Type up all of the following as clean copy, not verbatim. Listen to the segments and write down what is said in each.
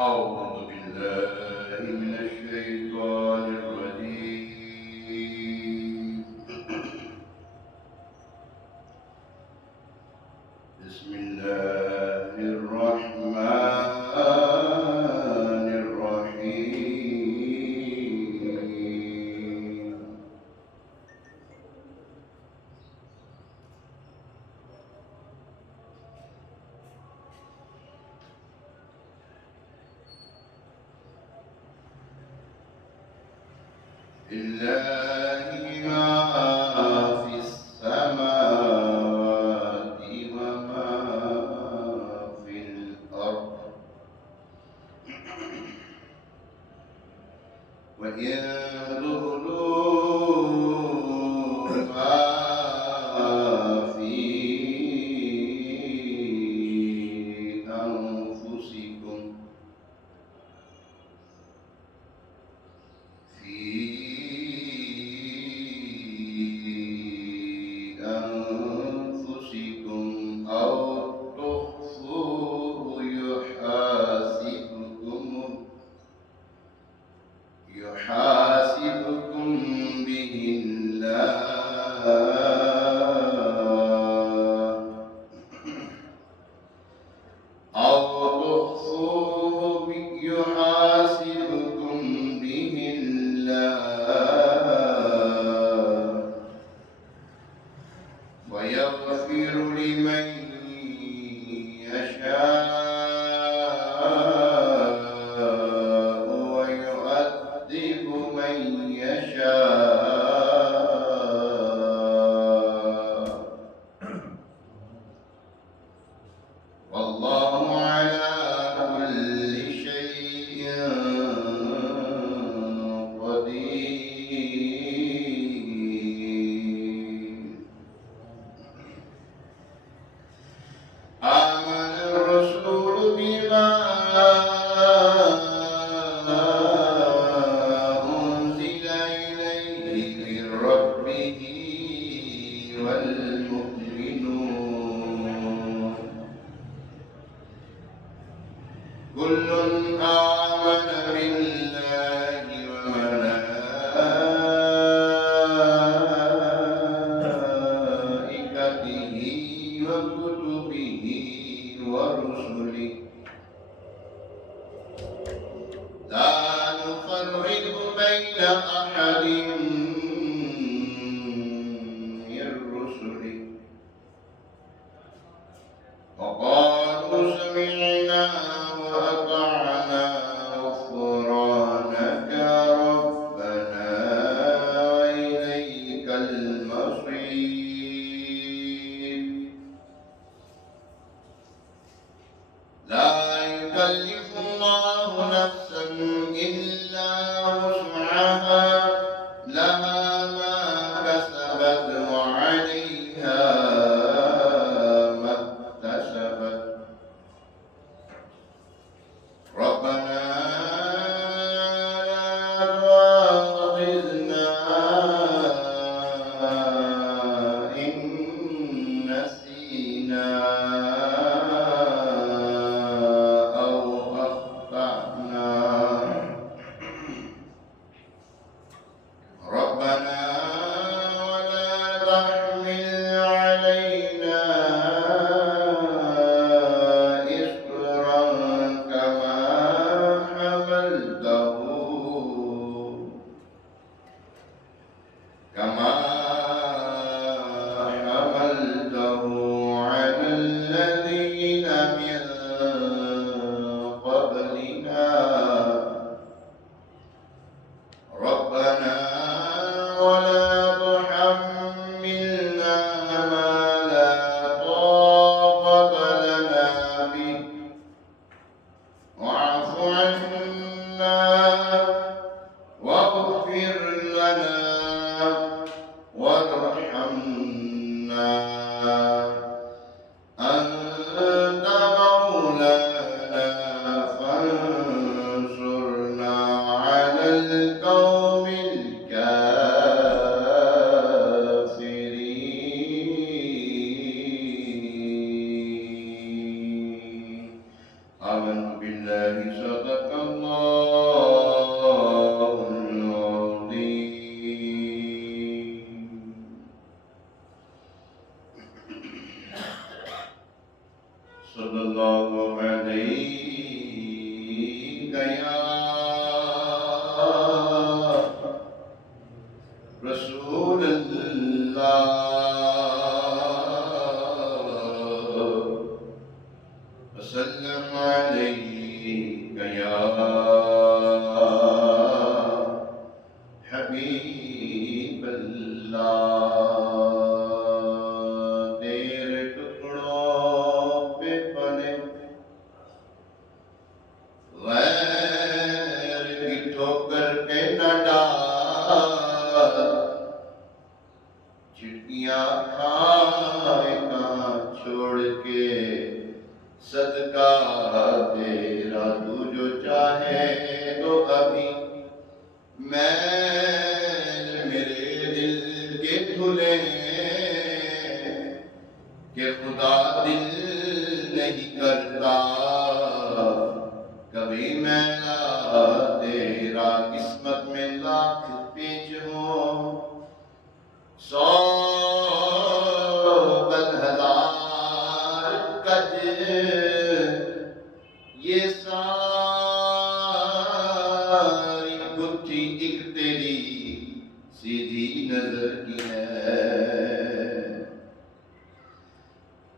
أعوذ بالله من الشيطان الرجيم. بسم الله الرحمن الرحيم. لله ما في السماوات وما في الأرض وإن تبدوا ما في أنفسكم أو تخفوه يحاسبكم به الله ويغفر لمن يشاء ويعذب من يشاء والله على كل شيء قدير. آمن الرسول بما أنزل إليه من ربه والمؤمنون كل آمن بالله وملائكته وكتبه ورسله لا نفرق بين أحد من رسله وقالوا سمعنا وأطعنا غفرانك ربنا وإليك المصير. لا يكلف الله نفسا إلا وسعها لها ما كسبت وعليها ما اكتسبت ربنا لا تؤاخذنا إن نسينا أو أخطأنا ربنا ولا تحمل علينا إصرا كما حملته على الذين من قبلنا ربنا ولا تحملنا ما لا طاقة لنا به واعف عنا واغفر لنا وسلم عليك يا حبيب الله تیرے ٹکڑوں پہ پلے غیر کی ٹھوکر پہ نہ ڈال چٹیاں کھائے کہاں چھوڑ کے صدقہ تیرا تو جو چاہے تو ابھی میں میرے دل کے دھلے کہ خدا دل نہیں کرتا کبھی میلا تیرا قسمت میں لاکھ پیچ ہو 100 1000 کج یہ ساری گتھی ایک تیری سیدھی نظر کی ہے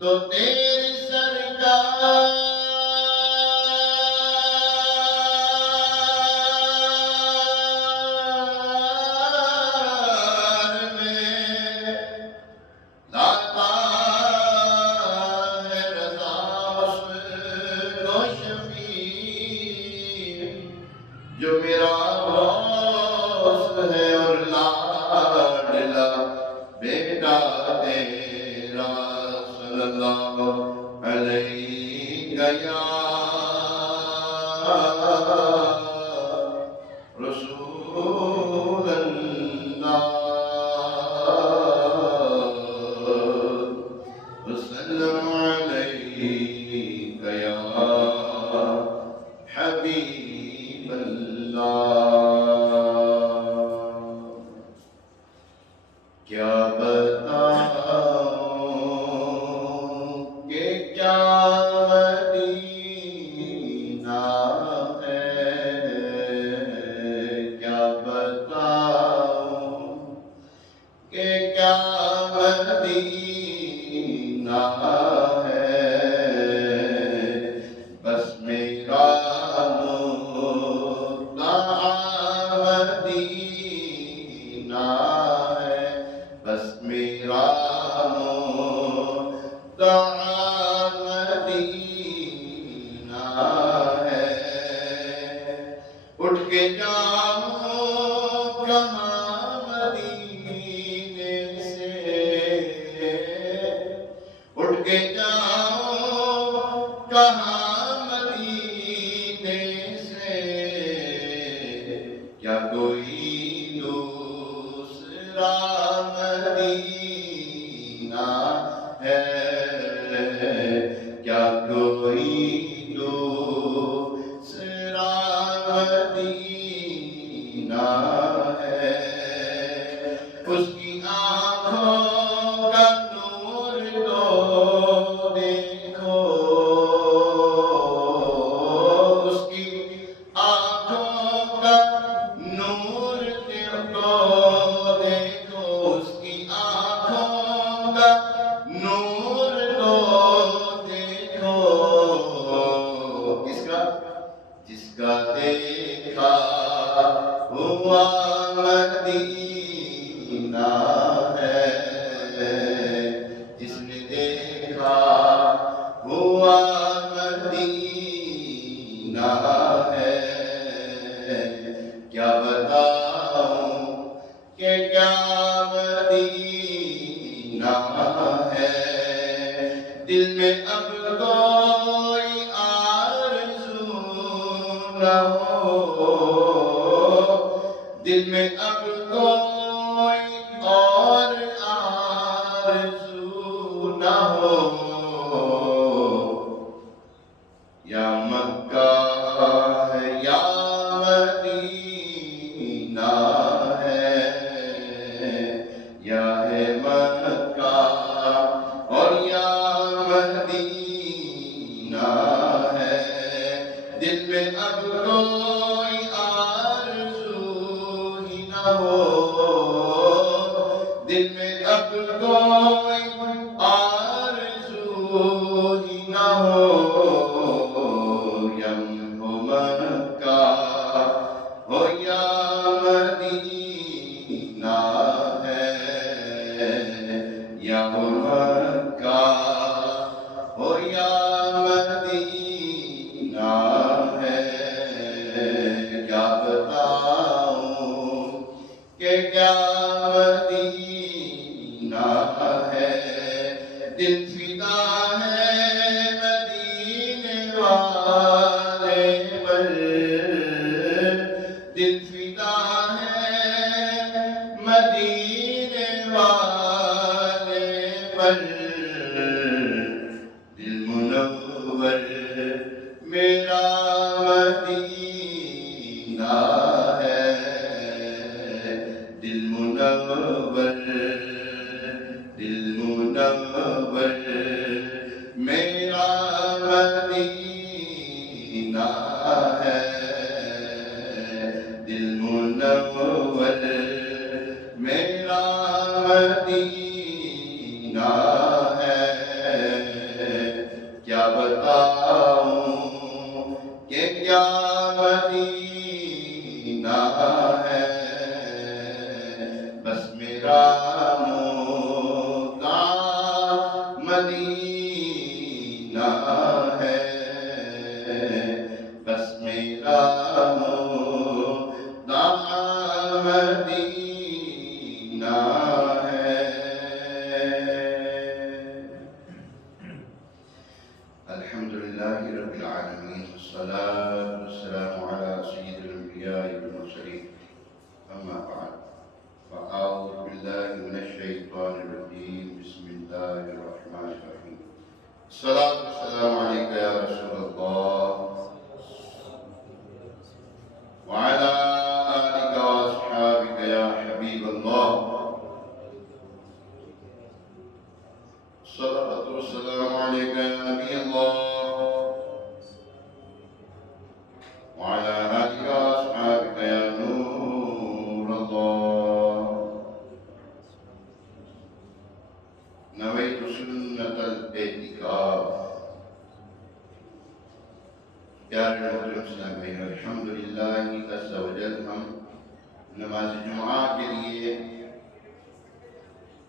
تو تیری سرکار جو میرا دوست ہے اور لاڈلا بیٹا تیرا صلی اللہ علیہ یا رسول اللہ وسلم علیہ یا حبیب کیا بتاؤں کہ کیا مدینہ ہے کیا بتاؤں کہ کیا مدینہ ہے بس میرا مدینہ ہے بس میرا مدینہ ہے اٹھ کے جاؤں کہاں مدینے سے اٹھ کے جاؤں کہاں مدینے سے کیا کوئی دوسرا مدینہ ہے کیا کوئی دوسرا مدینہ ہے اس کی آنکھوں کا نور تو دیکھو اس کی آنکھوں کا نور تو دیکھو اس کی آنکھوں کا نور تو دیکھو کس کا جس کا دیکھا ہوا مدینہ ہے جس نے دیکھا ہوا مدینہ ہے کیا بتاؤں کہ کیا مدینہ ہے دل میں اب کوئی آرزو نہ ہو دل میں اب کوئی اور آرزو نہ ہو یا مکہ ہے یا مدینہ ہے یا ہے مکہ اور یا مدینہ ہے دل میں اب کوئی آرزو ہی نہ ہو دل میں اب کوئی آرزو ہی نہ ہو یم ہو مکہ ہو یا مدینہ ہے یم مکہ ہو یا مدینہ ہے کیا بتاؤں کہ کیا مدینہ ہے دل فدا ہے مدینے والے پر دل فدا ہے مدینے والے پر دل منور میرا مدینہ ہے دل منور میرا مدینہ ہے دل منور میرا مدینہ ہے کیا بتاؤں کہ کیا مدینہ ہے بس میرا مدینہ ہے بس میرا مدینہ ہے الحمدللہ رب العالمین والصلاة والسلام علی سید الانبیاء والمرسلین اما بعد فاعوذ باللہ من الشیطان الرجیم بسم اللہ الرحمن الرحیم الصلاة والسلام علیک یا رسول اللہ وعلى آلك وأصحابك يا حبيب الله الصلاة والسلام عليك يا نبي الله وعلى آلك وأصحابك يا نور الله نويت سنة الاعتكاف پیارے محترم سامعین الحمدللہ عز و جل ہم نماز جمعہ کے لیے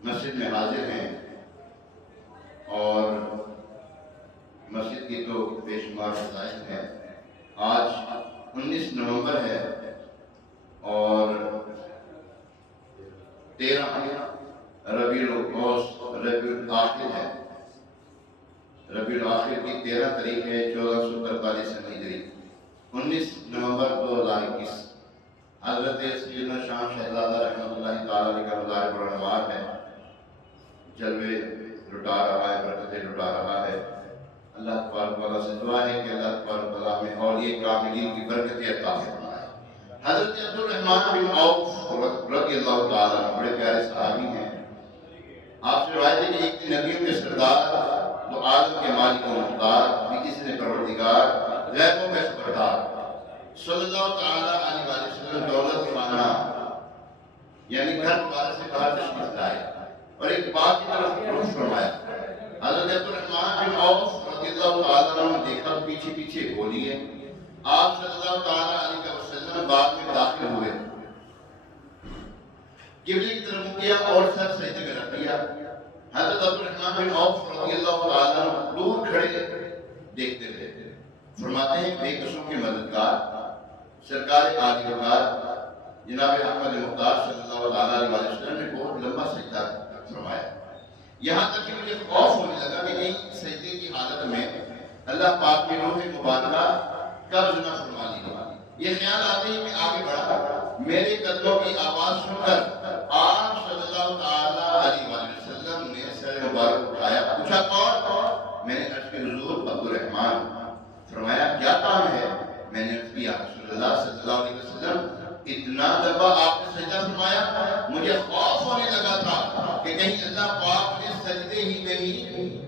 مسجد میں حاضر ہیں اور مسجد کی تو بے شمار فضائل ہیں آج 19 نومبر ہے اور 13 ربیع الآخر ہے ربیع الآخر کی 13 تاریخ ہے 1443 ہجری 19 نومبر 2021 حضرت سیدنا شاہ شہزادہ رحمۃ اللہ تعالیٰ علیہ کا مزار پرانوار ہے جلوے لٹا رہا ہے برکتیں لٹا رہا ہے اللہ تبارک و تعالیٰ سے دعا ہے کہ اللہ تبارک و تعالیٰ میں اولیاء کاملین کی برکتیں عطا فرمائے حضرت عبد الرحمن بن عوف رضی اللہ تعالیٰ عنہ بڑے پیارے صحابی ہیں آپ سے روایت ہے کہ ایک دن نبیوں کے سردار تو عالم کے مالک و مختار کسی نے پروردگار غیبوں میں خبردار صلی اللہ تعالیٰ علیہ وسلم دولت خانہ یعنی گھر مبارک سے باہر تشریف لائے اور ایک بات کی طرف رخ فرمایا حضرت عبد الرحمن بن عوف رضی اللہ تعالیٰ عنہ نے دیکھا پیچھے پیچھے گولی ہے آپ صلی اللہ تعالیٰ علیہ وسلم بعد میں داخل ہوئے قبلے کی طرف کیا اور سر سجدے میں رکھ دیا حضرت عبد الرحمن بن عوف رضی اللہ تعالیٰ عنہ دور کھڑے دیکھتے رہے فرماتے ہیں بے قصوں کے مددگار سرکار عالی وقار جناب احمد مختار صلی اللہ علیہ وسلم نے بہت لمبا سجدہ فرمایا یہاں تک کہ مجھے خوف ہونے لگا کہ نہیں سجدے کی حالت میں اللہ پاک کی روح مبارکہ قبض نہ فرما لی یہ خیال آتے ہی میں آگے بڑھا میرے قدموں کی آواز سن کر آپ صلی اللہ تعالیٰ علیہ وسلم نے سر مبارک اٹھایا پوچھا کون میں نے عرض کی حضور عبد الرحمن فرمایا کیا کام ہے میں نے عرض کیا رسول اللہ صلی اللہ علیہ وسلم اتنا دفعہ آپ نے سجدہ فرمایا مجھے خوف ہونے لگا تھا کہ کہیں اللہ پاک نے سجدے ہی میں ہی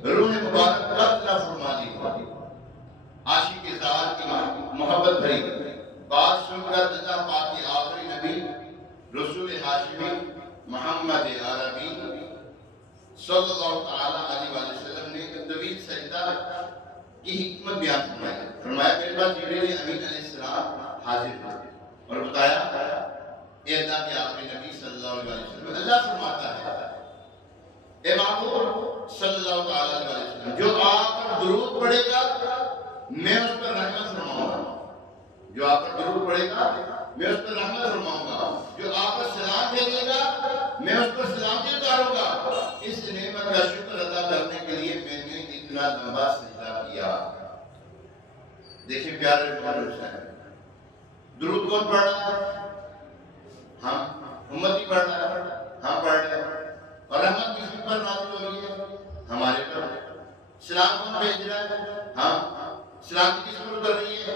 روح مبارک قبض نہ فرما لی عاشق ذات کی محبت بھری بات سن کر اللہ پاک کے آخری نبی رسول ہاشمی محمد عربی صلی اللہ تعالیٰ علیہ وسلم نے طویل سجدہ کی حکمت بیان فرمائی. فرمایا میرے پاس جبریل امین علیہ السلام حاضر ہوئے اور بتایا اے اللہ کے آخری نبی صلی اللہ علیہ وسلم اللہ فرماتا ہے اے محبوب صلی اللہ تعالیٰ علیہ وسلم جو آپ پر درود پڑھے گا میں اس پر رحمت فرماؤں گا. جو آپ پر درود پڑھے گا میں اس پر رحمت فرماؤں گا. جو آپ پر سلام بھیجے گا میں اس پر سلامتی اتاروں گا. اس نعمت کا شکر ادا کرنے کے لیے میں نے اتنا لمبا سجدہ کیا. دیکھیں پیارے حسین درود کون پڑھ رہا ہے؟ ہم امتی پڑھ رہا ہے، ہم پڑھ رہے ہیں. اور رحمت کس پر نازل ہو رہی ہے؟ ہمارے پر. سلام کون بھیج رہا ہے؟ ہم. سلام کس پر اتر رہی ہے؟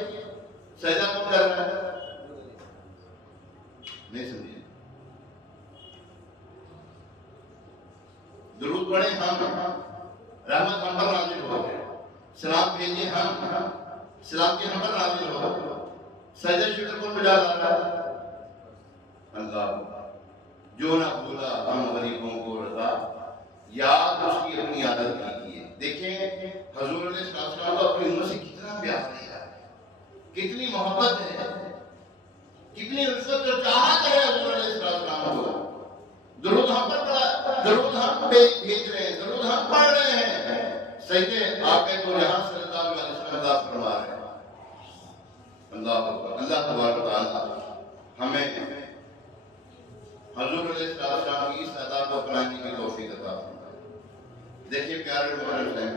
سجدہ کون کر رہا ہے؟ نہیں سمجھے. درود پڑھیں ہم، رحمت ہم پر نازل ہو. سلام بھیجیں ہم، سلام کے ہم پر نازل ہو. سجدہ شکر کون بجا رہا ہے؟ اللہ. جو نہ بھولا ہم غریبوں کو رضا، یاد اس کی اپنی عادت کی ہے. دیکھیں حضور علیہ السلام کو اپنی امت سے کتنا پیار ہے، کتنی محبت ہے، کتنی الفت اور چاہت ہے حضور علیہ السلام کو. درود ہم پر پڑھا، درود ہم بھیج رہے ہیں، درود ہم پڑھ رہے ہیں. سجدے آقا کو جہاں صلی اللہ علیہ وسلم ادا فرما رہے ہیں. اللہ تبارک و تعالی ہمیں حضور علیہ السلام کی اس ادا کو اپنانے کی توفیق عطا فرمائے. دیکھیے پیارے محترم،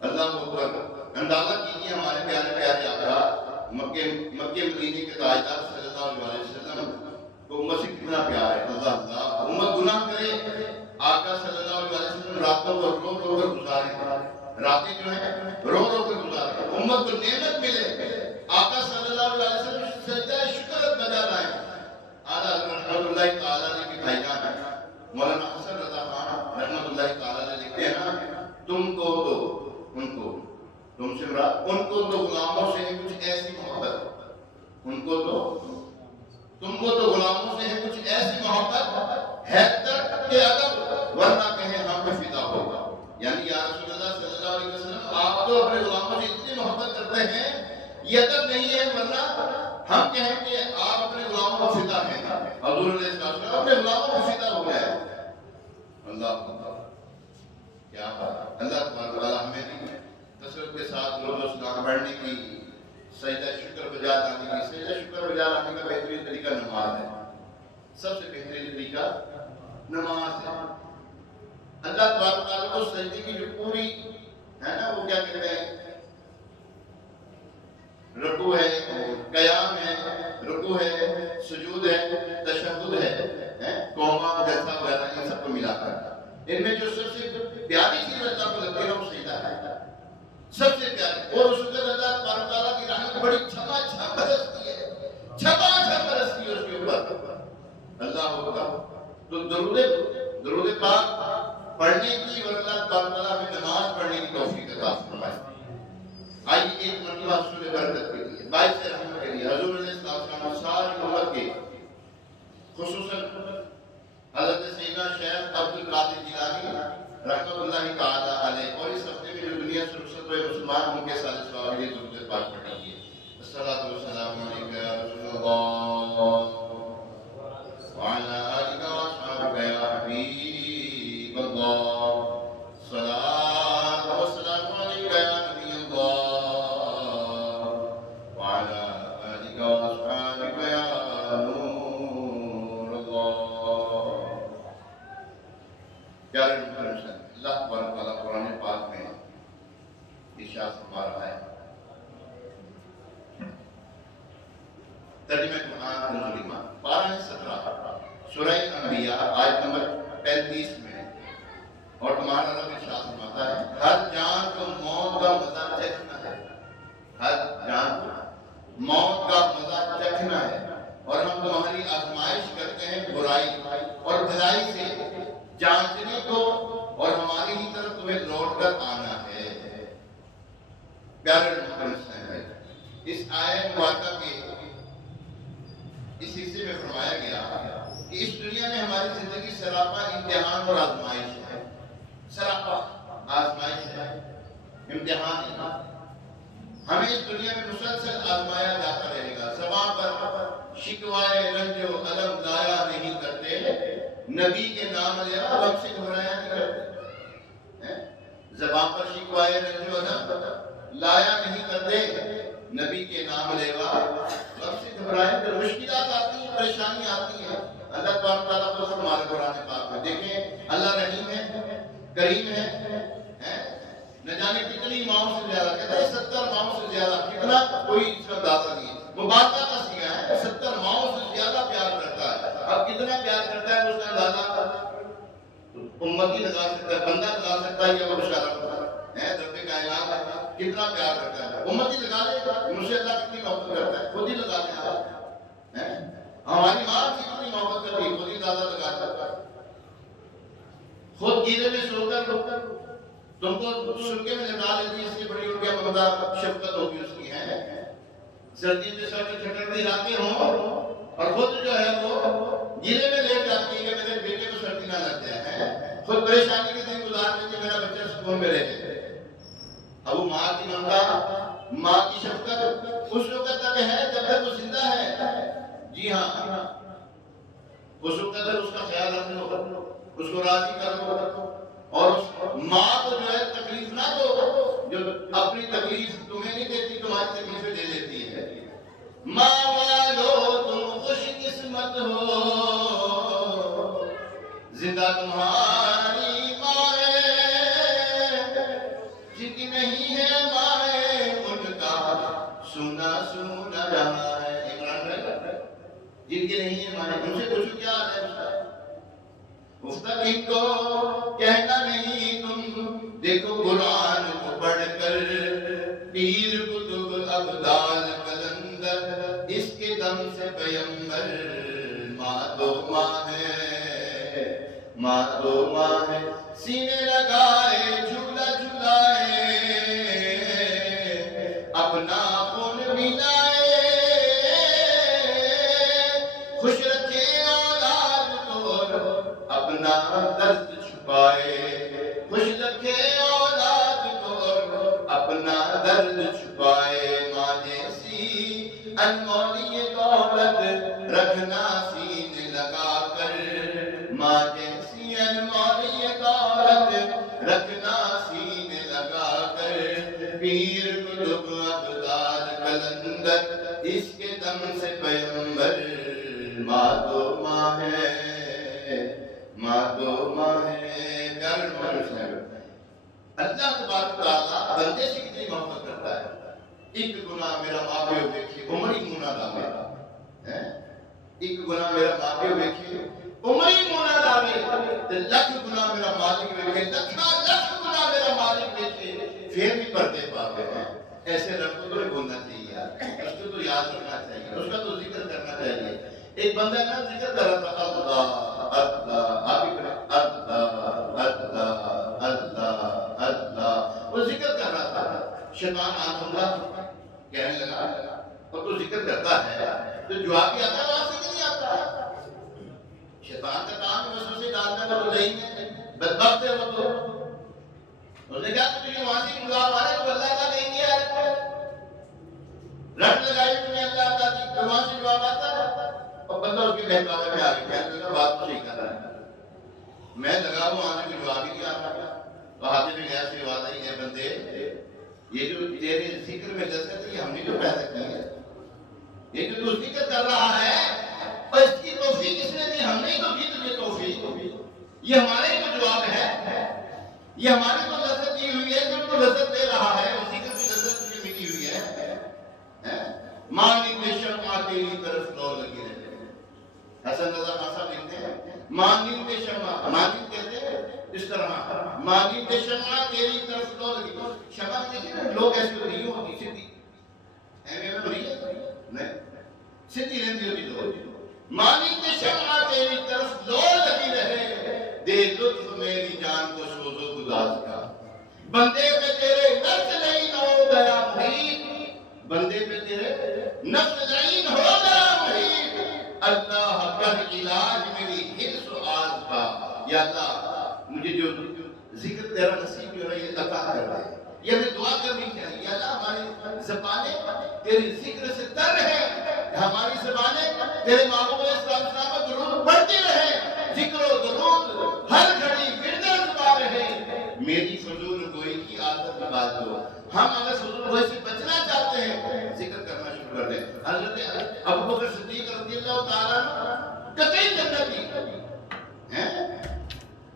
اللہ اکبر. اندازہ کیجیے ہمارے پیارے پیارے آقا مکے مدینے کے تاجدار صلی اللہ علیہ وسلم کو امت سے کتنا پیار ہے. اللہ امت گناہ کرے، آقا صلی اللہ علیہ وسلم راتوں کو رو رو کر گزارے، راتیں جو ہیں رو رو کر گزارے. امت کو نعمت ملے، آقا صلی اللہ علیہ وسلم سجدہ شکر بجا لائیں. اعلیٰ رحمت اللہ تعالیٰ نے بھی بھائی جان مولانا حسن رضا خان رحمت اللہ تعالیٰ نے لکھتے ہیں نا، تم کو تو ان کو، تم سے مراد ان کو تو غلاموں سے ہے کچھ ایسی محبت، ان کو تو تم کو تو غلاموں سے ہے کچھ ایسی محبت ہے تک کہ ادب ورنہ کہیں ہم پہ فدا ہوگا. یعنی یا رسول اللہ صلی اللہ علیہ وسلم آپ تو اپنے غلاموں سے اتنی محبت کرتے ہیں یہ ادب نہیں ہے ورنہ ہم کہیں کہ آپ اپنے غلاموں کو فدا ہیں. حضور علیہ السلام اپنے غلاموں کو فدا ہو گئے. اللہ کیا بات. اللہ تبارک و تعالی ہمیں بھی تسلط کے ساتھ روز سلام پڑھنے کی، سجدہ شکر بجا لانے کی. سجدہ شکر بجا لانے کا بہترین طریقہ نماز ہے. سب سے بہترین طریقہ نماز ہے. اللہ تبارک و تعالی کو سجدے کی جو پوری ہے نا، وہ کیا کہتے ہیں، رکوع ہے، قیام ہے، رکوع ہے، سجود ہے، تشہد ہے، قوما جلسہ وغیرہ ان سب کو ملا کر ان میں جو سب سے پیاری چیز اللہ کو لگتی ہے وہ سجدہ ہے. سب سے پیاری. اور اس کے اللہ تبارک و تعالیٰ کی رحمت بڑی چھپا چھپ برستی ہے، چھپا چھپ برستی ہے اس کے اوپر. اللہ اکبر. تو درود پاک پڑھنے کی اور اللہ تبارک و تعالیٰ ہمیں نماز پڑھنے کی توفیق عطا فرمائے. آئیے ایک مرتبہ حصول برکت کے لیے، باعث رحمت کے لیے حضور علیہ السلام ساری امت کے خصوصاً حضرت سیدنا شیخ عبد القادر جیلانی رحمت اللہ تعالی علیہ اور اس ہفتے میں جو دنیا سے رخصت ہوئے مسلمان ان کے ساتھ سوال کے لیے درود پاک پڑھیے. الصلاۃ والسلام علیک یا رسول اللہ وعلی آلک واصحابک یا حبیب اللہ. صلاۃ والسلام علیک یا نبی اللہ وعلی آلک واصحابک یا نور اللہ. پیارے محترم، اللہ تبارک و تعالیٰ قرآن پاک میں ارشاد فرما رہا ہے. ترجمہ قرآن ترجمہ پارہ 17 سورہ انبیاء آیت نمبر 35 میں. اور تمہارا رب ارشاد فرماتا ہے ہر جان کو موت کا مزہ چکھنا ہے، ہر جان کو موت کا مزہ چکھنا ہے، اور ہم تمہاری آزمائش کرتے ہیں برائی اور بھلائی سے جانچنے کو، اور ہماری ہی طرف تمہیں لوٹ کر آنا ہے. پیارے محترم بھائی، اس آیت مبارکہ کے اس حصے میں فرمایا گیا کہ اس دنیا میں ہماری زندگی سراپا امتحان اور آزمائش ہے، سراپا آزمائش ہے، امتحان ہے۔ ہمیں اس دنیا میں مسلسل آزمایا جاتا رہے گا۔ زبان پر شکوائے رنج و الم لایا نہیں کرتے، نبی کے نام لیا غم سے گھبرایا نہیں کرتے۔ زبان پر شکوائے رنج و الم لایا نہیں کرتے، نبی کے نام لیوا غم سے گھبرایا کرتے۔ مشکلات آتی ہیں، پریشانی آتی ہیں، اللہ تعالیٰ کو فرمایا قرآن پاک میں۔ دیکھیں اللہ رحیم ہے، کریم ہے، نہ جانے کتنی ماؤں سے زیادہ، کہتا ہے 70 ماؤں سے زیادہ، کتنا کوئی اس کا اندازہ نہیں ہے، مبالغہ کا صیغہ ہے، 70 ماؤں سے زیادہ پیار کرتا ہے۔ اب کتنا پیار کرتا ہے اس کا اندازہ امتی لگا سکتا ہے، بندہ لگا سکتا ہے، یا وہ بشارت ہے رب کائنات کتنا پیار کرتا ہے۔ امتی لگا لے مجھ سے اللہ کتنی محبت کرتا ہے، خود ہی لگا لیں آپ۔ ہماری ماں سے کتنی محبت کرتی ہے، خود ہی اندازہ لگا سکتا ہے۔ خود گیلے میں سو کر تم کو سرکے میں لگا لیتی، اس سے بڑی ان کے مقدار شفقت ہوگی اس کی ہے۔ سردی میں سر میں ٹھٹرتی راتیں ہوں اور خود جو ہے وہ گیلے میں لیٹ جاتی ہے کہ میرے بیٹے کو سردی نہ لگ جائے، خود پریشانی کے دن گزار دیتی میرا بچہ سکون میں رہے۔ اب وہ ماں کی ممتا، ماں کی شفقت اس وقت تک ہے جب تک وہ زندہ ہے۔ جی ہاں، اس وقت تک اس کا خیال رکھو، اس کو راضی کرو، اور اس ماں کو جو ہے تکلیف نہ دو جو اپنی تکلیف تمہیں نہیں دیتی، تمہاری تکلیفیں دے دیتی ہے۔ ماں والو تم خوش قسمت ہو، زندہ تمہاری مائیں، جن کی نہیں ہے مائیں ان کا سونا سونا رہا ہے۔ جن کی نہیں ہے مائیں ان سے پوچھو کیا ہے اس کا، مستقیم کو کہنا نہیں تم، دیکھو قرآن کو پڑھ کر پیر کتب ابدال قلندر، اس کے دم سے پیمبر ماں تو ماں ہے، ماں تو ماں ہے، سینے لگائے جھولا جھلائے، اپنا خون ملائے، خوش رکھے اولاد کو اپنا درد چھپائے، خوش رکھے اولاد کو اپنا درد چھپائے، ماں جیسی انمول یہ دولت رکھنا سینے لگا کر، ماں جیسی انمول یہ دولت رکھنا سینے لگا کر، پیر قطب ابدال قلندر، اس کے دم سے پیمبر ماں تو ماں ہے، ماں تو ماں ہے۔ پیارے نوجوان، اللہ تبارک تعالیٰ بندے سے کتنی محبت کرتا ہے۔ ایک گناہ میرا ماں پیو دیکھے عمری مونا دامے، ایک گناہ میرا ماں پیو دیکھے عمری مونا دامے، لکھ گناہ میرا مالک دیکھے، لکھا لکھ گناہ میرا مالک دیکھے، پھر بھی پردے پاتے ہیں۔ ایسے رب کو تو بولنا چاہیے، اس کو تو یاد رکھنا چاہیے، اس کا تو ذکر کرنا چاہیے۔ ایک بندہ نا ذکر کر رہا تھا اللہ اللہ، آپ ہی اللہ اللہ اللہ اللہ، وہ ذکر کر رہا تھا، شیطان آنکھوں کہنے لگا، اور تو ذکر کرتا ہے تو جواب بھی آتا ہے، وہاں سے نہیں آتا۔ شیطان کا کام ہے وسوسے ڈالنا، وہ نہیں ہے، بدبخت ہے وہ تو۔ اس نے کہا تجھے وہاں سے جواب آ رہا ہے تو اللہ کا نہیں کیا ہے، رٹ لگائی تمہیں اللہ کا دی، تو وہاں سے جواب آتا ہے، اور بندہ اس کے بہکاوے میں آگے کہنے لگا بات تو نہیں کر رہا ہے، میں لگا ہوں وہاں سے کوئی جواب ہی نہیں آ رہا۔ تو حاطب بن قیس سے آواز آئی، ہے بندے یہ جو تیرے ذکر میں لذت ہے یہ ہم نے جو پیدا کی ہے، یہ جو تو ذکر کر رہا ہے اور اس کی توفیق اس نے دی، ہم نے تو دی تجھے توفیق، یہ ہمارے تو جواب ہے، یہ ہماری تو لذت دی ہوئی ہے، جو تو لذت دے رہا ہے اور ذکر کی لذت تجھے ملی ہوئی ہے۔ مانی بشم آ تیری طرف لو لگی رہے، حسن رضا خان صاحب لکھتے ہیں مانی بشم، مانی کہتے ہیں اس طرح، مانی بشم آ تیری طرف لو لگی، شمع دیکھیں نا لوگ ایسے نہیں ہوتی، سیدھی ایویں میں نہیں، سیدھی رہتی ہوتی لوگ، مانی بشم آ تیری طرف لو لگی رہے، دے لطف میری جان کو سوز و گداز کا، بندے پہ تیرے نفس لعین ہو گیا محیط، بندے پہ تیرے نفس لعین ہو گیا محیط، اللہ کر علاج میں مجھے جو ذکر تیرا نصیب جو ہے یہ عطا کر دے. یہ ہمیں دعا کرنی چاہیے. یا اللہ ہماری زبانیں تیری ذکر سے تر رہے, ہماری زبانیں تیرے محبوب علیہ السلام پر درود پڑھتی رہے, ذکر و درود ہر گھڑی گردہ زبان رہے. میری فضول گوئی کی عادت نکال دو. ہم اگر فضول گوئی سے بچنا چاہتے ہیں ذکر کرنا شروع کر دیں. حضرت ابوبکر صدیق رضی اللہ تعالیٰ قطعی جنتی ہیں,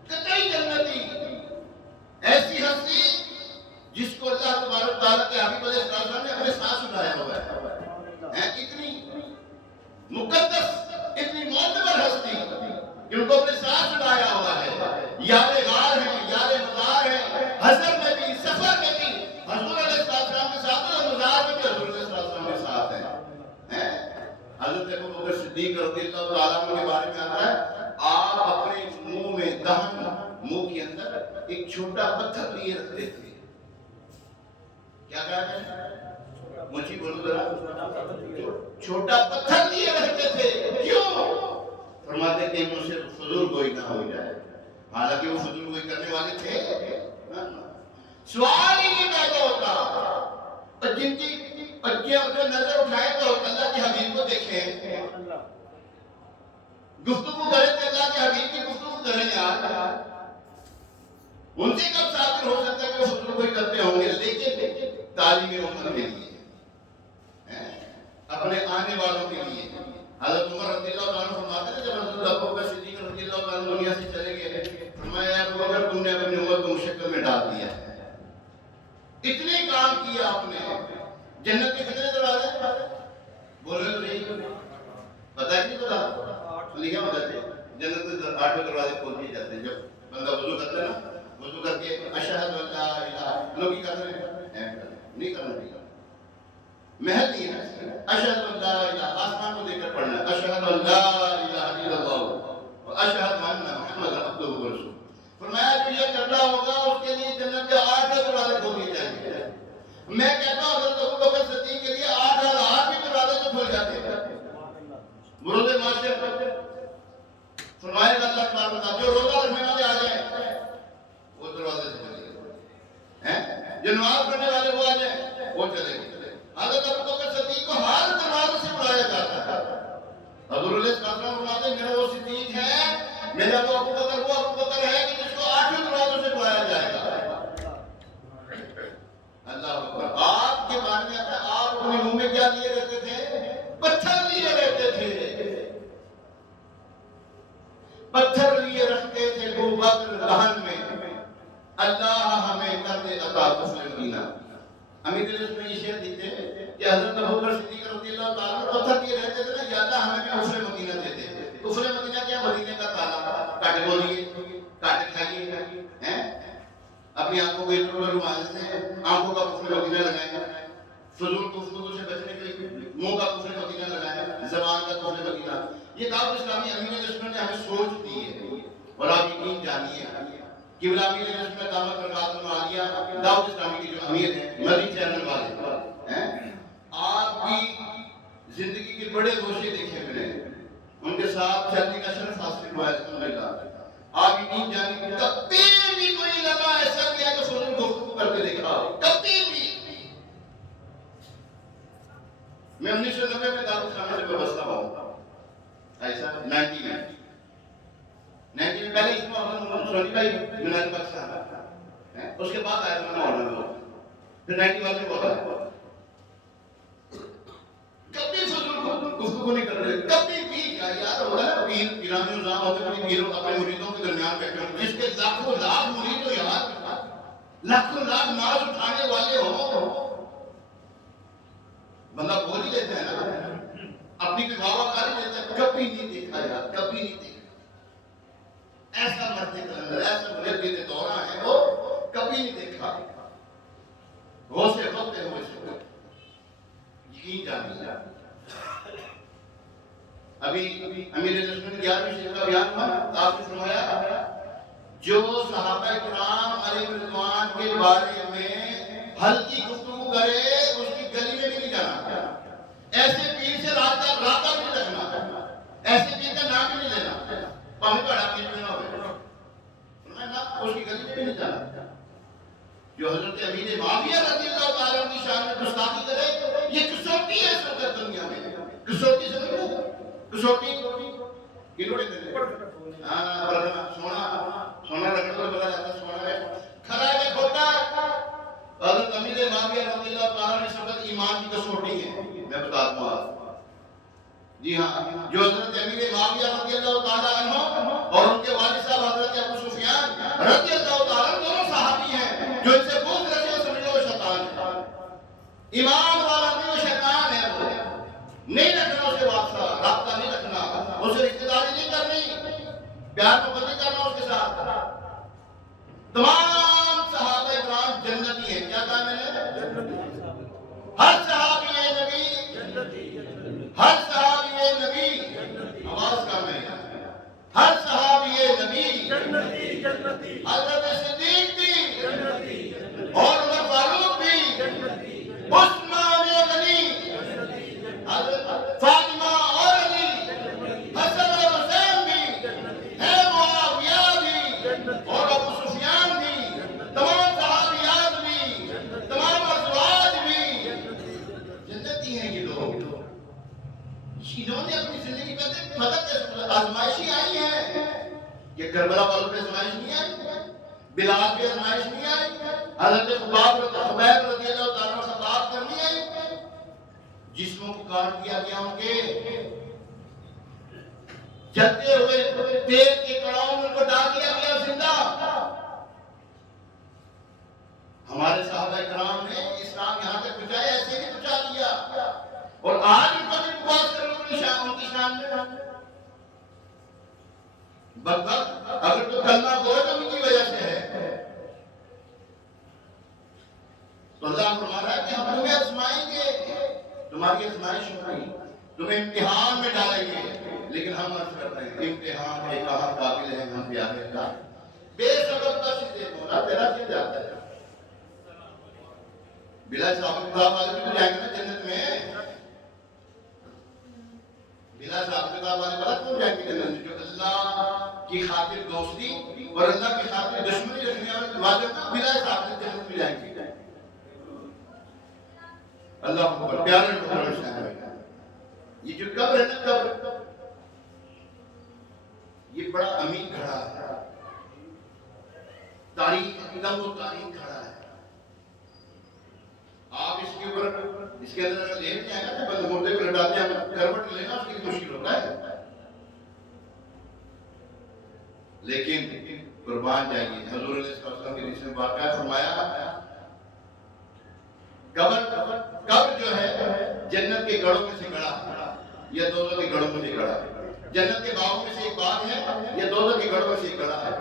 قطعی جنتی, ایسی ہستی جس کو اللہ تبارک تعالیٰ کے حبیب علیہ السلام نے اپنے ساتھ اٹھایا ہوا ہے. اتنی مقدس, اتنی معتبر ہستی کہ ان کو اپنے ساتھ اٹھایا ہوا ہے. یار غار ہیں, یار مزار ہیں, حضر میں بھی سفر میں بھی حضور علیہ السلام کے ساتھ, اور مزار میں بھی حضور علیہ السلام کے ساتھ ہیں. حضرت ابوبکر صدیق رضی اللہ تعالیٰ عنہ کے بارے میں آتا ہے, آپ اپنے منہ میں دہن, منہ کے اندر ایک چھوٹا پتھر لیے رکھتے تھے. کیا کہتے ہیں؟ مجھے بولو ذرا. چھوٹا پتھر لیے رکھتے تھے. کیوں؟ فرماتے کہ مجھ سے فضول گوئی نہ ہو جائے. حالانکہ وہ فضول گوئی کرنے والے تھے. سوال ہی نہیں پیدا ہوتا. اور جن کی جو نظر اٹھائے تو اللہ کے حبیب کو دیکھیں, گفتگو کریں تو اللہ کے حبیب کی گفتگو کریں. یار ان سے کب ثابت ہو سکتا ہے کہ وہ فضول گوئی کرتے ہوں گے؟ لیکن تعلیم امت کے لیے, اپنے آنے والوں کے لیے. حضرت عمر رضی اللہ عنہ فرماتے ہیں جب حضرت ابوبکر صدیق رضی اللہ عنہ دنیا سے چلے گئے, فرمایا ابوبکر تم نے اپنی امت کو مشکل میں ڈال دیا ہے. اتنے کام کیا آپ نے. جنت کے کتنے دروازے بولے تو نہیں پتہ ہے, نہیں پتا لکھا ہوتا ہے جنت کے 8 دروازے کھول دیے جاتے ہیں. جب بندہ وضو کرتا ہے نا, وضو کر کے اشہد ان لا الہ, لوگ یہ کرتے ہیں نہیں کرنا چاہیے. محل نہیں ہے. اشہد ان لا الہ, آسمان کو دیکھ کر پڑھنا ہے. اشہد ان لا الہ الا اللہ و اشہد ان محمد عبدہ و رسولہ. فرمایا جو یہ کرنا ہوگا اس کے لیے جنت کے 8 دروازے کھول دیے جائیں گے. میں کہتا ہوں حضرت ابوبکر صدیق کے لیے 8,000 بھی دروازے تو کھل جاتے ہیں. مرود معاشر فرمایا کہ اللہ تعالیٰ بتا جو روزہ رکھنے والے آ جائیں وہ دروازے سے چلے گئے, جو نماز پڑھنے والے وہ آ جائیں وہ چلے گئے. حضرت ابوبکر صدیق کو ہر دروازے سے بلایا جاتا ہے. حضور علیہ السلام فرماتے ہیں میرا وہ صدیق ہے, میرا وہ ابوبکر ہے کہ جس کو 8 دروازوں سے بلایا جائے گا. اللہ اکبر. آپ کے بارے میں آتا ہے آپ اپنے منہ میں کیا لیے رہتے تھے؟ پتھر لیے رہتے تھے. پتھر لیے رکھتے تھے ابوبکر دہن میں. اللہ ہمیں کر دے عطا کفر مدینہ. امیر علیہ السلام یہ شعر دیتے ہیں کہ حضرت ابوبکر صدیق رضی اللہ تعالیٰ عنہ پتھر لیے رہتے تھے نا, یا اللہ ہمیں بھی کفر مدینہ دے دے. کفر مدینہ کیا؟ مدینے کا تالا. کاٹے بولیے, کاٹے کھائیے, اپنی آنکھوں کو ادھر ادھر گھمانے سے آنکھوں کا کفر مدینہ لگائیں, فضول گفتگو سے بچنے کے لیے منہ کا کفر مدینہ لگائیں, زبان کا کفر مدینہ. یہ دعوت اسلامی امیر علیہ السلام نے ہمیں سوچ دی ہے. اور آپ یقین جانیے کہ امیر علیہ السلام دعوت برکات عالیہ دعوت اسلامی کے جو امیر ہیں, مدنی چینل والے ہیں, آپ کی زندگی کے بڑے گوشے دیکھے ملے, ان کے ساتھ چلنے کا شرف حاصل ہوا ہے الحمدللہ. آپ یقین جانیے کہ کبھی بھی کوئی لمحہ ایسا نہیں ہے کہ فضول گفتگو کر کے دیکھا, کبھی بھی. میں 1990 میں دعوت اسلامی سے وابستہ ہوا, ایسا 90 میں پہلے اس میں سونی بھائی منال پاکستان, اس کے بعد آیا میں آرڈر ہوا, پھر 91 میں بولا کبھی فضول گفتگو نہیں کر رہے. کبھی بھی کیا یار ہوگا نا, پیر پیرانی نظام ہوتے ہیں, پیروں اپنے مریدوں کے درمیان بیٹھے ہوں جس کے لاکھوں لاکھ مرید ہو یار, لاکھوں لاکھ ناز اٹھانے والے ہوں, بندہ بول ہی لیتا ہے نا, اپنی بھی واہ واہ کر ہی لیتا ہے. کبھی نہیں دیکھا یار, کبھی نہیں دیکھا ایسا مرد کلندر, ایسا مرد دورہ ہے وہ کبھی نہیں دیکھا. غوث خود ہے وہ اس کو یقین جانیے. ابھی امیر علیہ السلام 11ویں شعر کا بیان ہوا, آپ نے فرمایا جو صحابہ کرام علیہ رضوان کے بارے میں ہلکی گفتگو کرے اس کی گلی میں بھی نہیں جانا, ایسے پیر سے رابطہ بھی نہیں رکھنا, ایسے پیر کا نام بھی نہیں لینا, پاہی پڑھا پیر میں نہ ہوئے. اس کی گلی میں بھی نہیں جانا۔ جو حضرت امیر معاویہ رضی اللہ تعالیٰ عنہ کی شان میں گستاخی کرے، یہ کسوٹی ہے اس وقت دنیا میں۔ کسوٹی سے نہیں، کسوٹی کلوڑے دے سونا رکھنے کو بولا جاتا ہے، سونا ہے کھرا ہے کھوٹا۔ حضرت امیر معاویہ رضی اللہ تعالیٰ عنہ اس وقت ایمان کی کسوٹی ہے، میں بتا دوں آپ۔ جی ہاں، جو حضرت امیر معاویہ رضی اللہ تعالیٰ عنہ اور ان کے والد صاحب حضرت ابو سفیان رضی اللہ تعالیٰ عنہ دونوں صحابی ہیں، جو ان سے بغض رکھے وہ سمجھو وہ شیطان ہے، ایمان والا نہیں وہ شیطان ہے۔ وہ نہیں رکھنا اس سے رابطہ نہیں رکھنا، اسے رشتہ داری نہیں کرنی، پیار محبت نہیں کرنا اس کے ساتھ۔ تمام صحابہ اکرام جنتی ہیں، کیا کہا میں نے؟ ہر صحابی نبی، ہر صحابی نبی، آواز کم ہے، ہر صحابی نبی حضرت صدیق بھی اور عمر فاروق بھی، عثمان غنی، حضرت فاطمہ اور علی، حسن اور حسین بھی ہے، معاویہ بھی اور ابو سفیان بھی، تمام صحابیات بھی، تمام ازواج بھی جنتی ہیں۔ یہ لوگ انہوں نے اپنی زندگی میں مدد آزمائشی آئی ہے، یہ کربلا والوں پہ آزمائش نہیں آئی، بلال پہ آزمائش نہیں آئی، حضرت خبیب رضی اللہ تعالیٰ خطاب کرنی آئی، جسموں کو کاٹ دیا گیا، ان کے جلتے ہوئے تیل کے کڑاؤں میں ان کو ڈال دیا گیا زندہ۔ ہمارے صحابہ کرام نے اسلام یہاں تک پہنچایا، ایسے ہی پہنچا دیا، اور آج ان کو بھی بکواس کرو ان کی شان میں بدبخت، اگر تو کلمہ گو تو ان کی وجہ سے ہے۔ تو اللہ فرما رہا ہے کہ ہم تمہیں آزمائیں گے، تمہاری آزمائش ہوگی، تمہیں امتحان میں ڈالیں گے، لیکن ہم عرض کرتے ہیں امتحان کے کہاں قابل ہیں ہم پیارے اللہ، بے سبب کا سیدھے مولا تیرا کیا جاتا ہے۔ بلا صاحب کتاب والے بھی تو جائیں گے نا جنت میں، بلا صاحب کتاب والے بڑا کون جائیں گے جنت میں؟ جو اللہ کی خاطر دوستی اور اللہ کی خاطر دشمنی رکھنے والے بلا صاحب جنت میں جائیں گے۔ اللہ کو پیارے محمد، یہ جو قبر ہے نا، قبر یہ بڑا امین کھڑا ہے، تاریخ و تاریخ کھڑا ہے۔ آپ اس کے اوپر اس کے اندر لے نہیں آئے گا کہ مردے کو لٹاتے ہیں، کروٹ لینا اس کی مشکل ہوتا ہے، لیکن قربان جائیے حضور علیہ السلام کے جس نے واقعہ فرمایا، قبر جو ہے جنت کے گڑھوں میں سے گڑھا یا دوزخ کے گڑھوں میں سے گڑھا ہے، جنت کے باغوں میں سے ایک باغ ہے یا دوزخ کے گڑھوں میں سے ایک گڑھا ہے۔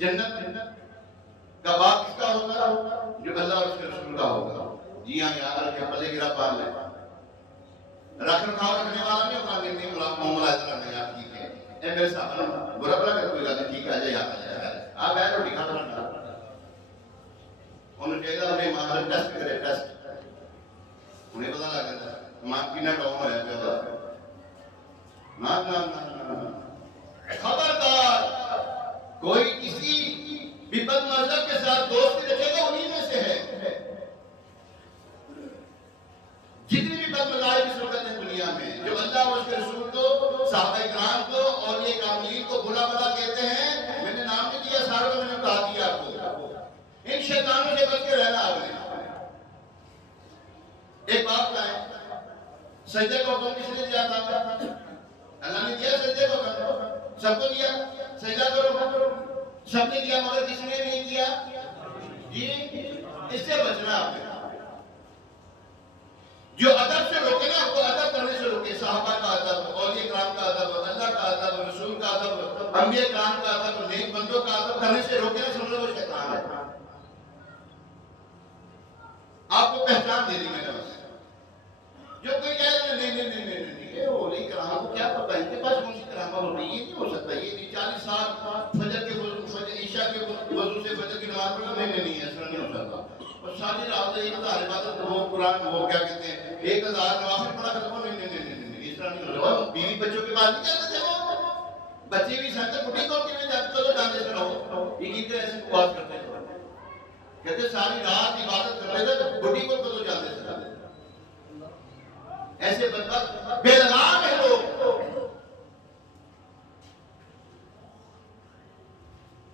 جنت کا باغ کس کا ہوگا؟ جو اللہ اور اس کے رسول کا ہوگا۔ جی ہاں، یاد رکھیں، پلے گرا پال لیں، رکھ رکھاؤ رکھنے والا نہیں ہوگا، نہیں محمد عزیز رہنا یاد ٹھیک ہے، اے میرے ساتھ برا برا کر کوئی گل ٹھیک ہے، آ جائے یاد آ جائے، آپ بیٹھ روٹی کھا رہا انہوں چاہیے انہیں ماں ٹیسٹ کرے، ٹیسٹ انہیں پتا لگ جاتا ہے ماں کنا ڈاؤن ہوا پہ خبردار کوئی کسی بھی بد مذہب کے ساتھ دوستی رکھے گا انہی میں سے ہے۔ جتنی بھی بد مذاہب اس وقت ہے دنیا میں، جو اللہ اور اس کے رسول کو، صحابہ کرام کو اور یہ کاملین کو برا بھلا کہتے ہیں، میں نے نام نہیں دیا ساروں کو، میں نے بتا دیا آپ کو، ان شیطانوں سے بچ کے رہنا آپ نے۔ ایک بات کا ہے، سجدے کو حکم کس نے دیا تھا؟ اللہ نے دیا سجدے کو حکم، سب کو دیا سجدہ کرو، سب نے کیا مگر کس نے نہیں کیا؟ جی اس سے بچنا آپ نے، جو ادب سے روکے نا، آپ کو ادب کرنے سے روکے، صحابہ کا ادب، اولیاء کرام کا ادب، اللہ کا ادب، رسول کا ادب، انبیاء کرام کا ادب، نیک بندوں کا ادب کرنے سے روکے نا، سمجھو وہ شیطان ہے۔ آپ کو پہچان دے دی میں نے بس، جو کوئی کہے نہیں یہ اولیاء کرام کو کیا پتہ، ان کے پاس کون سی کرامت ہو رہی ہے، یہ نہیں ہو سکتا، یہ نہیں 40 سال فجر کے وضو، فجر عشاء کے وضو سے فجر کی نماز پڑھنا، نہیں ایسا نہیں ہو سکتا، اور ساری رات ایک ہزار عبادت ہو، قرآن ہو، کیا کہتے ہیں 1000 نوافل پڑھا کرتے ہو، نہیں اس طرح نہیں ہو سکتا۔ بیوی بچوں کے بعد نہیں کہتے تھے وہ، بچے بھی ساتھ بڑھی کو میں جاتے تو جانے کہتے ساری رات عبادت کرتے تھے، بڈی کو تو جاتے تھے. ایسے بدبخت بے لگام ہے لوگ.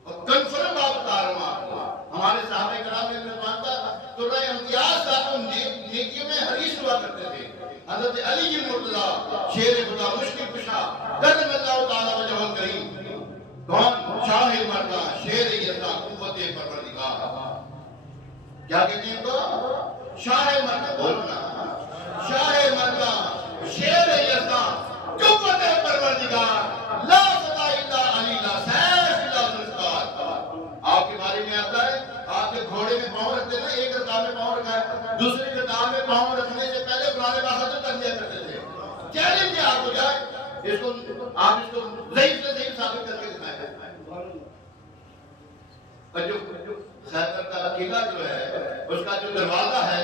اور کنفرم بات بتا رہا ہوں آپ کو، ہمارے صحابہ کرام میں مانتا تو رہے امتیاز صاحب نیکیوں میں حریص ہوا کرتے تھے. حضرت علی بن مرتضیٰ شیر خدا مشکل کشا کرم اللہ تعالی وجہ الکریم، کون؟ شاہ مردہ شیر یزداں قوت پروردگار. کیا کہتے ہیں تو شاہ مردہ، بولنا شاہ مردہ شیر یزداں قوت پروردگار، لا صدا الا علی لا سیف الا ذوالفقار. آپ کے بارے میں آتا ہے آپ کے گھوڑے میں پاؤں رکھتے تھے، ایک رکعت میں پاؤں رکھا ہے، دوسری رکعت میں پاؤں رکھنے سے پہلے قرآن پاک ختم کر دیا کرتے تھے. چیلنج ہے آپ کو جائے اس کو، آپ اس کو ضعیف سے ضعیف ثابت کر کے دکھائیں. اور جو خیبر کا قلعہ جو ہے اس کا جو دروازہ ہے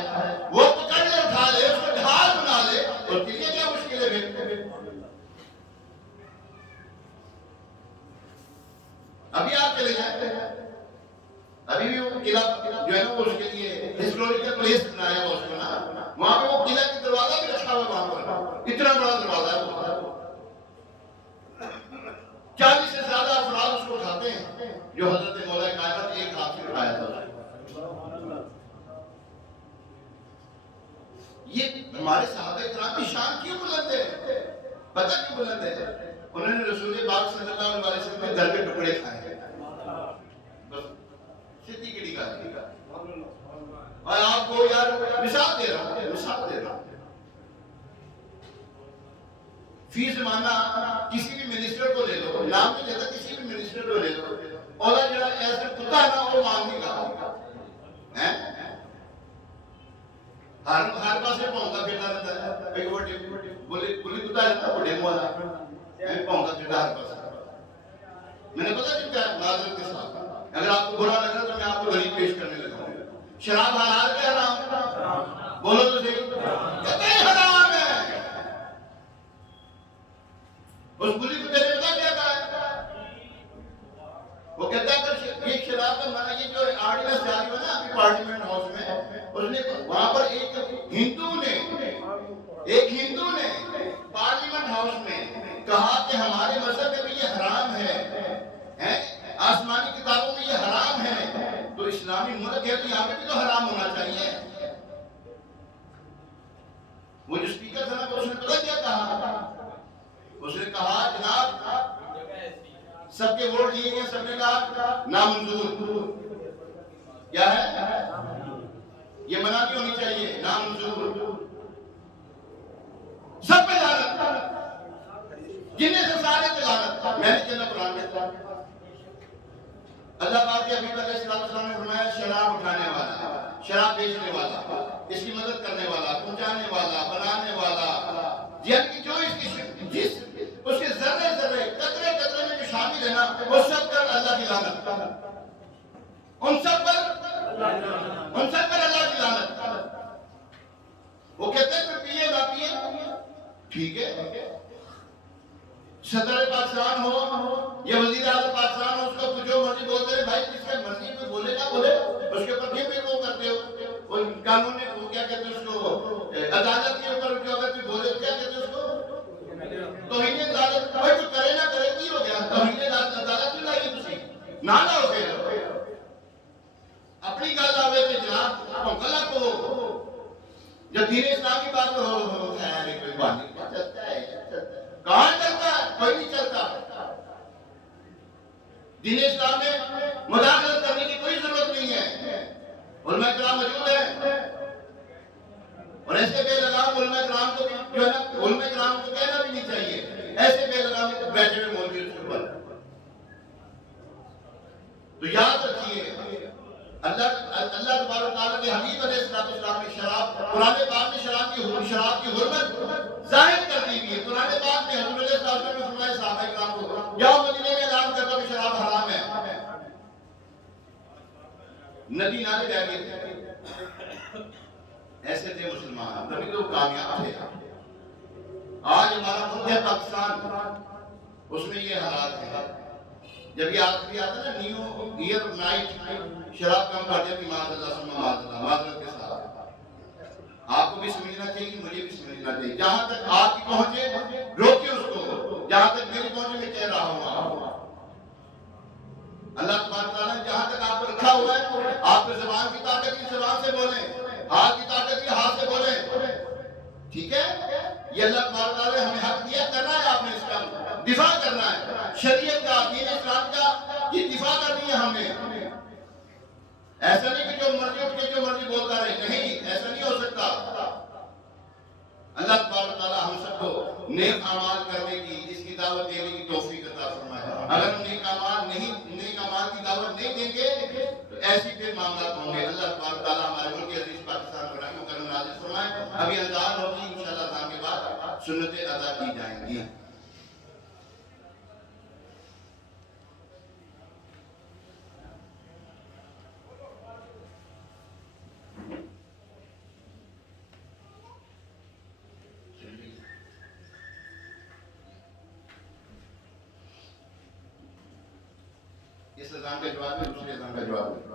وہ پکڑ لے، اٹھا لے، اس کو ڈھال بنا لے، اس کے لیے کیا مشکل ہے؟ ابھی آپ چلے جائیں، ابھی بھی وہ قلعہ جو ہے نا وہ اس کے لیے ہسٹوریکل پلیس بنایا ہوا اس کو نا، وہاں پہ وہ قلعہ کا دروازہ بھی رکھا ہوا ہے، وہاں پر اتنا بڑا دروازہ ہے وہ. 40 سے زیادہ افراد اس کو اٹھاتے ہیں جو حضرت مولا کائنات ایک ہاتھ سے اٹھایا تھا. یہ ہمارے صحابہ کرام کی شان کیوں بلند ہے؟ پتہ کیوں بلند ہے؟ انہوں نے رسول پاک صلی اللہ علیہ وسلم کے در کے ٹکڑے کھائے ہیں، بس سیدھی کی نگاہ. اور آپ کو یار مثال دے رہا ہوں. فی زمانہ کسی بھی منسٹر کو لے لو، نام نہیں لیتا، کسی بھی منسٹر کو لے لو، اولا جڑا ایسے کتا نا وہ مانگے گا، ہر پاسے پہنچا پھرتا رہتا ہے. ایک بولی کتا ہے نا بڑے والا پہنچا پھرتا ہر پاسے. میں نے پتا کیوں کیا معذرت کے ساتھ، اگر آپ کو برا لگ رہا تو میں آپ کو غریب پیش کرنے لگا ہوں. شراب حلال ہے حرام؟ بولو تو صحیح. کتنے حرام ہے. اس بلی کو تیرے پتا کیا کہا ہے؟ وہ کہتا ہے کہ ایک شراب کا منع، یہ جو آرڈیننس جاری ہوا نا ابھی پارلیمنٹ ہاؤس میں، اس نے وہاں پر ایک ہندو نے پارلیمنٹ ہاؤس میں کہا کہ ہمارے مذہب میں بھی یہ حرام ہے، آسمانی کتابوں میں یہ حرام ہے، تو اسلامی ملک ہے تو یہاں پہ بھی تو حرام ہونا چاہیے. وہ جو اسپیکر تھا نا اس نے پتا کیا کہا؟ اس نے کہا جناب سب کے ووٹ دیے گئے، سب نے کہا نامنظور. کیا ہے؟ یہ منع بھی ہونی چاہیے، نامنظور. سب پہ لعنت، جنہیں سے سارے پہ لعنت. میں نے کہنا قرآن میں اللہ پاک کے حبیب علیہ السلام نے فرمایا شراب اٹھانے والا، شراب بیچنے والا، اس کی مدد کرنے والا، پہنچانے والا، بنانے والا، یعنی جو اس کی اس کے ذرے ذرے قطرے قطرے میں جو شامل ہے نا وہ سب پر اللہ کی لعنت، ان سب پر اللہ کی لعنت. وہ کہتے ہیں کہ پیے نہ پیے ٹھیک ہے، صدر پاکستان ہو یا وزیر اعظم پاکستان ہو، اس کو جو مرضی بولتے رہے بھائی، جس کا مرضی کوئی بولے نہ بولے، اس کے اوپر پھر وہ کرتے ہو. قانون نے وہ کیا کہتے ہیں اس کو، عدالت کے اوپر جو اگر کوئی بولے کیا کہتے ہیں اس کو توہین عدالت. بھائی کوئی کرے نہ کرے کی ہو گیا، توہین عدالت کیوں لائیے تسی نہ لاؤ. پھر اپنی گل آوے کہ جناب کلا کو جب دین اسلام کی بات ہو ہے کوئی بات نہیں چلتا ہے. کہاں چلتا ہے؟ کوئی نہیں چلتا. دین اسلام میں مداخلت کرنے کی کوئی ضرورت نہیں ہے. علماء کرام موجود ہیں اور ایسے بے لگام علماء کرام کو جو ہے نا علماء کرام کو کہنا بھی نہیں چاہیے، ایسے بے لگام بیٹھے ہوئے مولوی اس کے اوپر. تو یاد رکھیے اللہ تبارک تعالیٰ کے حبیب علیہ السلام نے شراب، قرآن پاک میں شراب کی حرمت ظاہر کر دی ہوئی ہے. قرآن پاک میں حضور علیہ السلام نے فرمایا صحابہ کرام کو جاؤ مدینے میں اعلان کر دو کہ شراب حرام ہے. ندی نالے بہ گئے تھے. ایسے تھے مسلمان، تبھی تو کامیاب تھے. آج ہمارا ملک ہے پاکستان، اس میں یہ حالات ہے. جب یہ آخری آتا ہے نا نیو ایئر نائٹ شراب کم پڑ جاتی معذرت کے ساتھ آپ کو بھی سمجھنا چاہیے مجھے بھی سمجھنا چاہیے جہاں تک آپ کی پہنچے روکے اس کو جہاں تک میری پہنچے میں کہہ رہا ہوں اللہ تبارک تعالیٰ نے جہاں تک آپ کو رکھا ہوا ہے آپ کو زبان کی طاقت کی زبان سے بولیں ہاتھ کی طاقت کی ہاتھ سے بولیں ٹھیک ہے یہ اللہ تبارک تعالیٰ نے ہمیں حق دیا کرنا ہے آپ نے اس کا دفاع کرنا ہے شریعت کا دین اسلام کا یہ دفاع کرنی ہے ہمیں ایسا نہیں کہ جو مرضی اٹھ کے جو مرضی بولتا رہے نہیں ایسا نہیں ہو سکتا اللہ تبارک تعالیٰ ہم سب کو نیک اعمال کرنے کی اس کی دعوت دینے کی توفیق عطا فرمائے اگر ہم نیک اعمال کی دعوت نہیں دیں گے تو ایسی پھر معاملات ہوں گے اللہ تبارک تعالیٰ ہمارے ملک عزیز پاکستان پر رحم و کرم نازل فرمائے ابھی اذان ہوگی انشاءاللہ اذان کے بعد سنتیں ادا کی جائیں گی اس اذان کا جواب ہے دوسری اذان کا جواب ہے